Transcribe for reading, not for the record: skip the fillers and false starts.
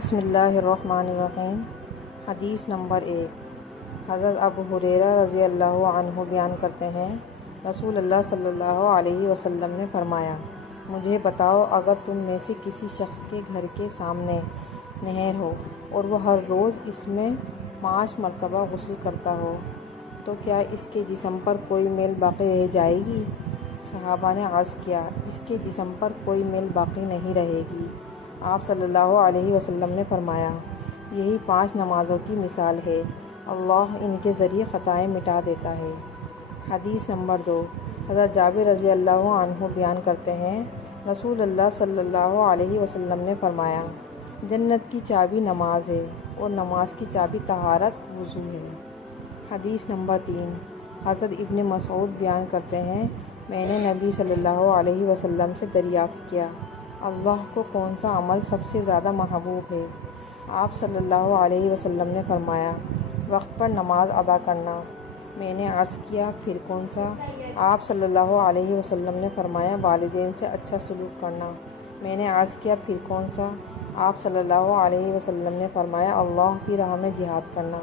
بسم اللہ الرحمن الرحیم۔ حدیث نمبر 1۔ حضرت ابو ہریرہ رضی اللہ عنہ بیان کرتے ہیں، رسول اللہ صلی اللہ علیہ وسلم نے فرمایا، مجھے بتاؤ، اگر تم میں سے کسی شخص کے گھر کے سامنے نہر ہو اور وہ ہر روز اس میں 5 مرتبہ غسل کرتا ہو تو کیا اس کے جسم پر کوئی میل باقی رہ جائے گی؟ صحابہ نے عرض کیا، اس کے جسم پر کوئی میل باقی نہیں رہے گی۔ آپ صلی اللہ علیہ وسلم نے فرمایا، یہی 5 نمازوں کی مثال ہے، اللہ ان کے ذریعے خطائیں مٹا دیتا ہے۔ حدیث نمبر 2۔ حضرت جابر رضی اللہ عنہ بیان کرتے ہیں، رسول اللہ صلی اللہ علیہ وسلم نے فرمایا، جنت کی چابی نماز ہے اور نماز کی چابی طہارت وضو ہے۔ حدیث نمبر 3۔ حضرت ابن مسعود بیان کرتے ہیں، میں نے نبی صلی اللہ علیہ وسلم سے دریافت کیا، اللہ کو کون سا عمل سب سے زیادہ محبوب ہے؟ آپ صلی اللہ علیہ وسلم نے فرمایا، وقت پر نماز ادا کرنا۔ میں نے عرض کیا، پھر کون سا؟ آپ صلی اللہ علیہ وسلم نے فرمایا، والدین سے اچھا سلوک کرنا۔ میں نے عرض کیا، پھر کون سا؟ آپ صلی اللہ علیہ وسلم نے فرمایا، اللہ کی راہ میں جہاد کرنا۔